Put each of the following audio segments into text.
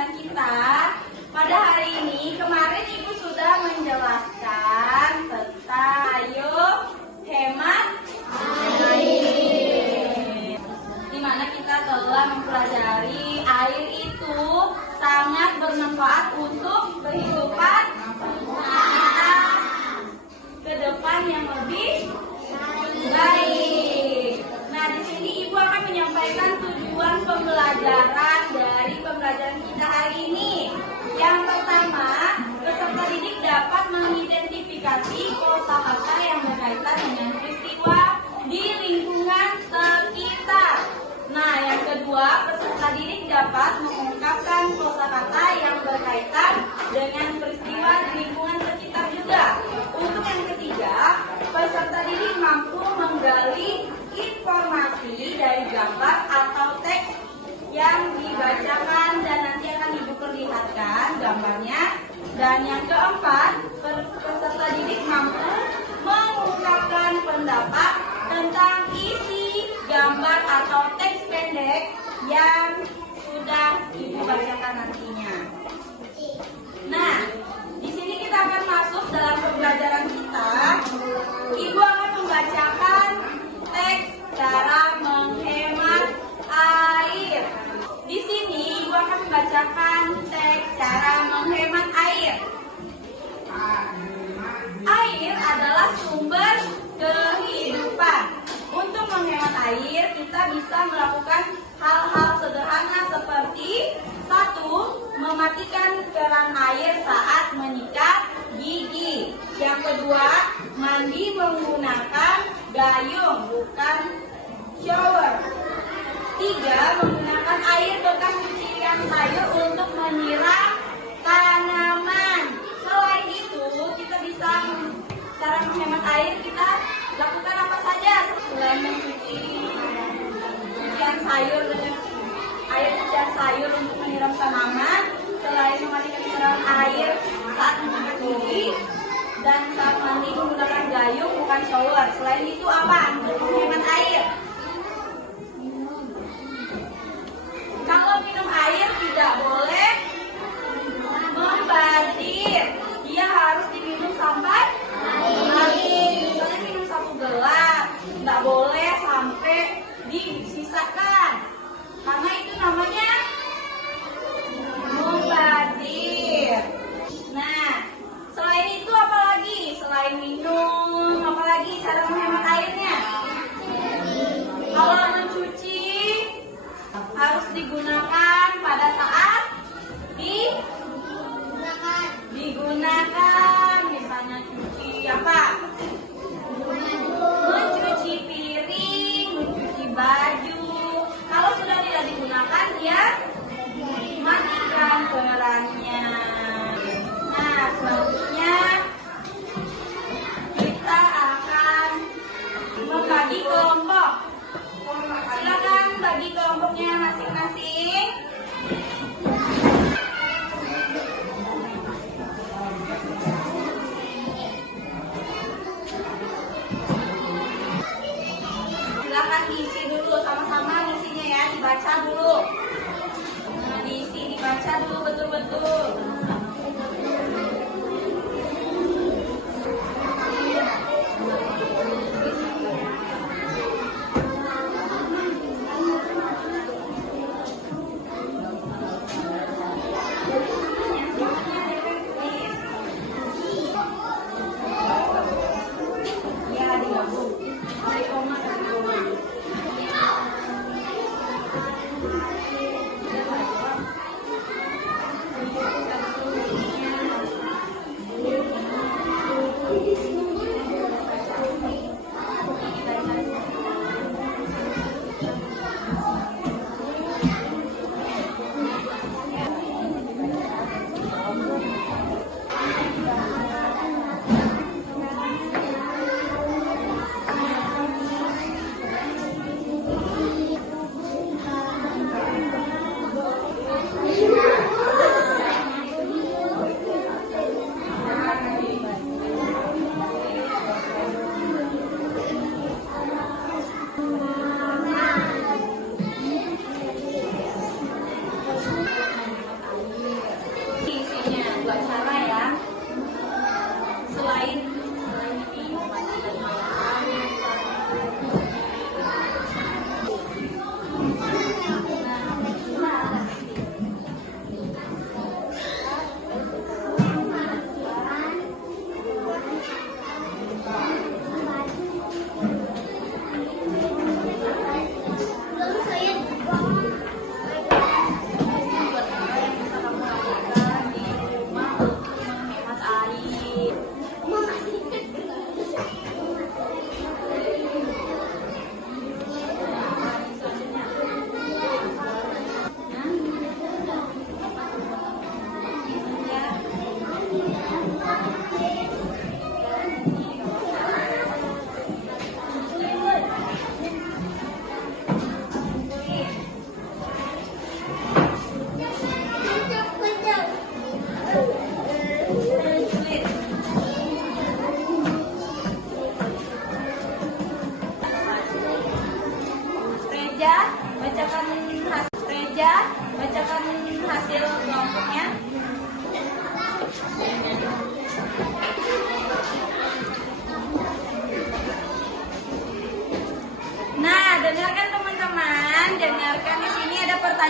pembelajaran kita pada hari ini. Kemarin Ibu sudah menjelaskan tentang ayo hemat air. Di mana kita telah mempelajari air itu sangat bermanfaat untuk kehidupan kita ke depan yang lebih baik. Nah, di sini Ibu akan menyampaikan tujuan pembelajaran dari pembelajaran kita hari ini. Yang pertama, peserta didik dapat mengidentifikasi kosakata yang berkaitan dengan peristiwa di lingkungan sekitar. Nah, yang kedua, peserta didik dapat mengungkapkan kosakata yang berkaitan dengan peristiwa di lingkungan sekitar juga. Untuk yang ketiga, peserta didik mampu menggali informasi dari gambar atau teks yang dibacakan dan nanti akan Ibu perlihatkan gambarnya. Dan yang keempat, peserta didik mampu mengungkapkan pendapat tentang isi gambar atau teks pendek yang sudah Ibu bacakan nantinya. Nah, di sini kita akan masuk dalam pembelajaran kita. Ibu akan membacakan teks cara menghemat air. Di sini Ibu akan membacakan teks cara menghemat air. Air adalah sumber kehidupan. Untuk menghemat air, kita bisa melakukan hal-hal sederhana seperti: 1. Mematikan keran air saat menyikat gigi. Yang kedua, mandi menggunakan gayung, bukan shower. 3. Menggunakan air bekas cucian sayur untuk menyiram tanaman. Selain itu, kita bisa cara menghemat air, kita lakukan apa saja selain mencuci cucian sayur dengan air cucian sayur untuk menyiram tanaman, selain mematikan keran air saat menyikat gigi dan saat mandi menggunakan gayung bukan shower. Selain itu apa untuk menghemat air? Kalau minum air tidak boleh membazir. Dia harus diminum sampai habis. Misalnya minum 1 gelas, tidak boleh sampai disisakan. Karena itu namanya membazir. Nah, selain itu apa lagi? Selain minum, apa lagi cara menghemat airnya? Kalau mencuci harus digunakan pada saat digunakan. Misalnya cuci apa? Mencuci piring, mencuci baju. Kalau sudah tidak digunakan, dia matikan kerannya. Nah, selanjutnya kita akan membagi kelompok. Silakan bagi kelompoknya masing-masing. Silakan diisi dulu, sama-sama isinya ya, dibaca dulu. Nah, dibaca dulu betul-betul.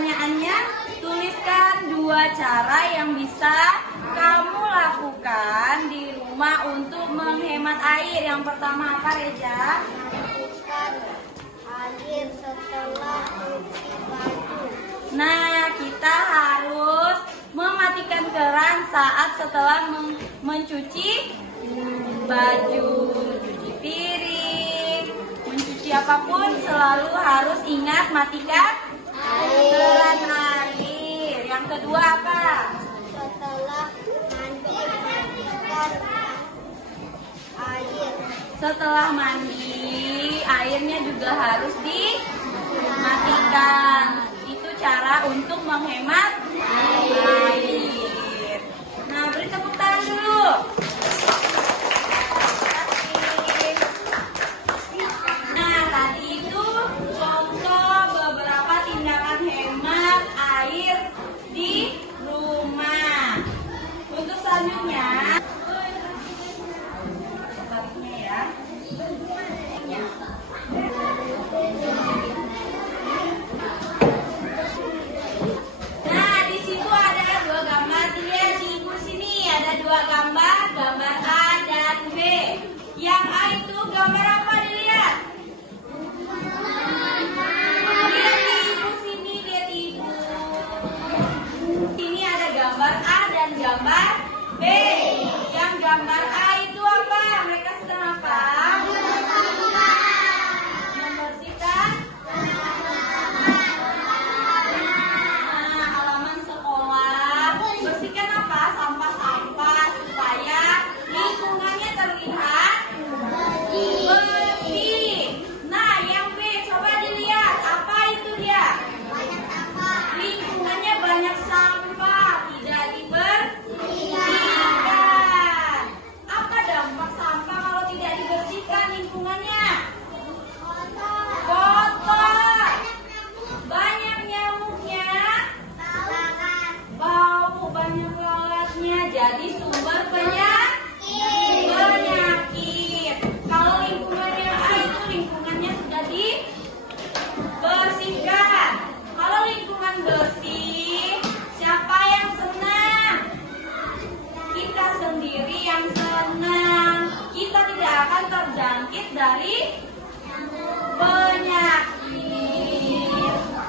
pertanyaannya, tuliskan 2 cara yang bisa kamu lakukan di rumah untuk menghemat air. Yang pertama apa, Reza? Masukkan air setelah cuci baju. Nah, kita harus mematikan keran saat setelah mencuci baju, mencuci piring, mencuci apapun, selalu harus ingat matikan keran air. Yang kedua apa? Setelah mandi, matikan air. Setelah mandi, airnya juga harus dimatikan. Itu cara untuk menghemat air. Nah, beri tepuk tangan dulu. Nah, tadi itu contoh beberapa tindakan hemat air di rumah. Untuk selanjutnya, sebaliknya ya. Nah, di situ ada 2 gambar. Dilihat di ibu sini ada 2 gambar, gambar A dan B. Yang A itu gambar apa, dilihat? Lihat di ibu sini, lihat di ibu. Sini ada gambar A dan gambar B. Yang gambar A itu apa? Mereka sedang apa? Membersihkan halaman sekolah. Bersihkan apa? Sampah-sampah supaya lingkungannya terlihat bersih. Nah, yang B coba dilihat. Apa itu dia? Lingkungannya banyak sampah, tidak dibersihkan. Apa dampak sampah kalau tidak dibersihkan lingkungannya? Kotor. Banyak nyamuknya. Bau, banyak lalatnya. Jadi sumber penyakit. Kalau lingkungannya A itu lingkungannya sudah dibersihkan. Kalau lingkungan bersih, siapa yang senang? Kita sendiri yang senang. Kita tidak akan terjangkit dari penyakit.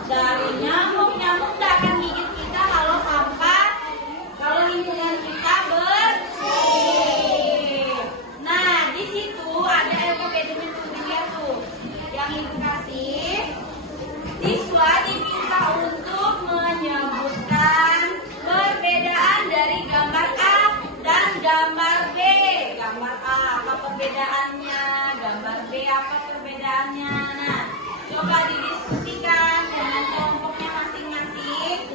Dari nyamuk tidak akan gigit kita kalau lingkungan kita bersih. Nah, di situ ada LKPDM tuh, yang ibu kasih. Siswa diminta untuk menyebutkan perbedaan dari gambar A dan gambar B. Gambar A apa perbedaannya? Gambar B apa perbedaannya? Nah, coba didiskusikan dengan kelompoknya masing-masing.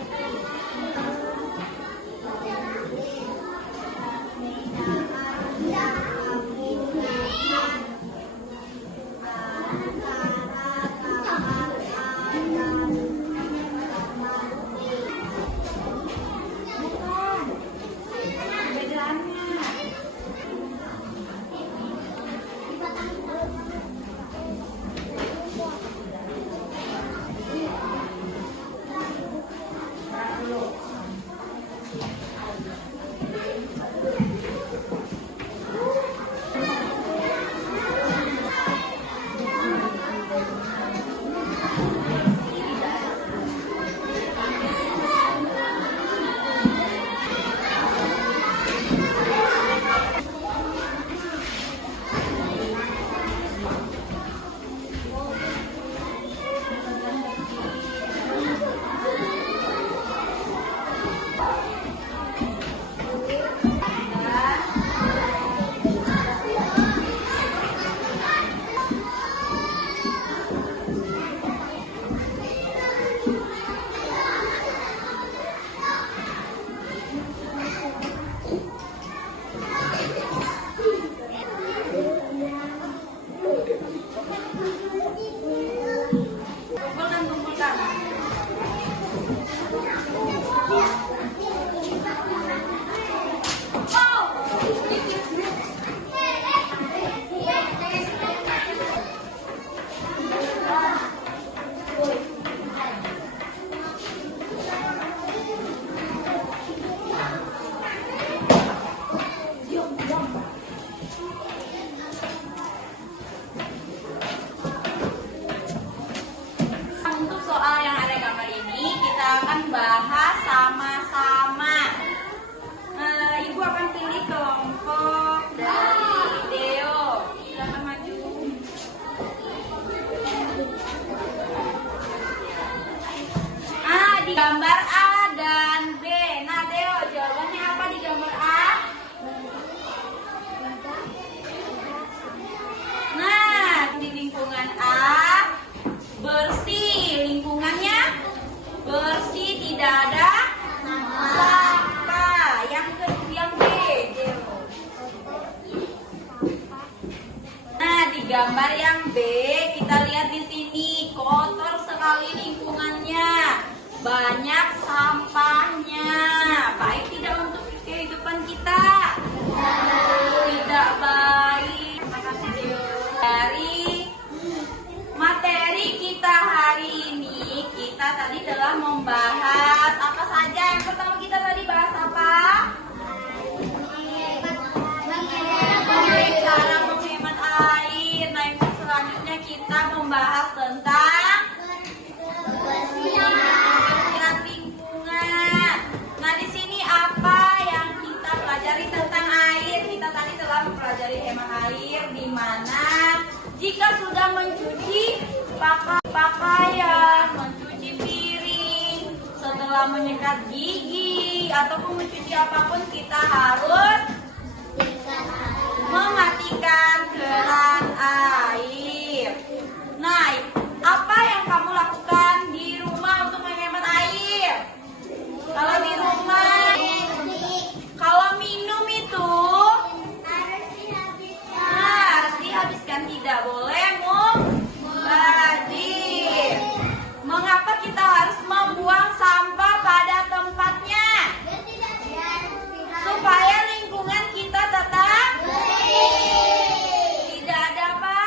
membahas apa saja. Yang pertama kita tadi bahas apa? Cara menghemat air. Nah, yang selanjutnya kita membahas tentang kebersihan lingkungan. Nah, di sini apa yang kita pelajari tentang air? Kita tadi telah mempelajari hemat air, di mana jika sudah mencuci pakaian, mencuci piring, setelah menyikat gigi ataupun mencuci apapun, kita harus mematikan keran air. Nah, apa yang kamu lakukan di rumah untuk menghemat air? Kalau di rumah, kalau minum itu harus dihabiskan, tidak boleh mubazir. Mengapa kita harus membuang sampah pada tempatnya? Supaya lingkungan kita tetap tidak ada apa?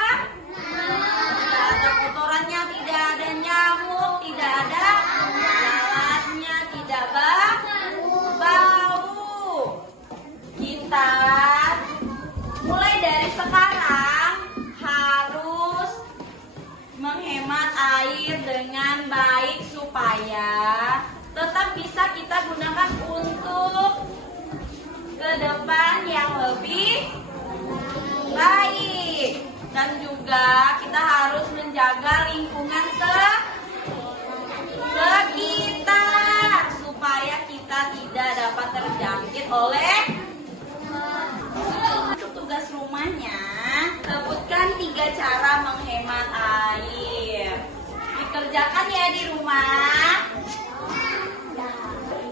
Tidak ada kotorannya, tidak ada nyamuk, tidak ada lalatnya, tidak bau. Kita mulai dari sekarang harus menghemat air dengan baik supaya tetap bisa kita gunakan untuk ke depan yang lebih baik. Dan juga kita harus menjaga lingkungan sekitar supaya kita tidak dapat terjangkit oleh. Untuk tugas rumahnya, sebutkan 3 cara menghemat air. Dikerjakan ya di rumah.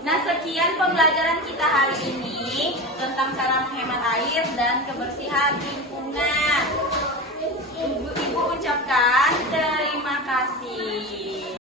Nah, sekian pembelajaran kita hari ini tentang cara menghemat air dan kebersihan lingkungan. Ibu ucapkan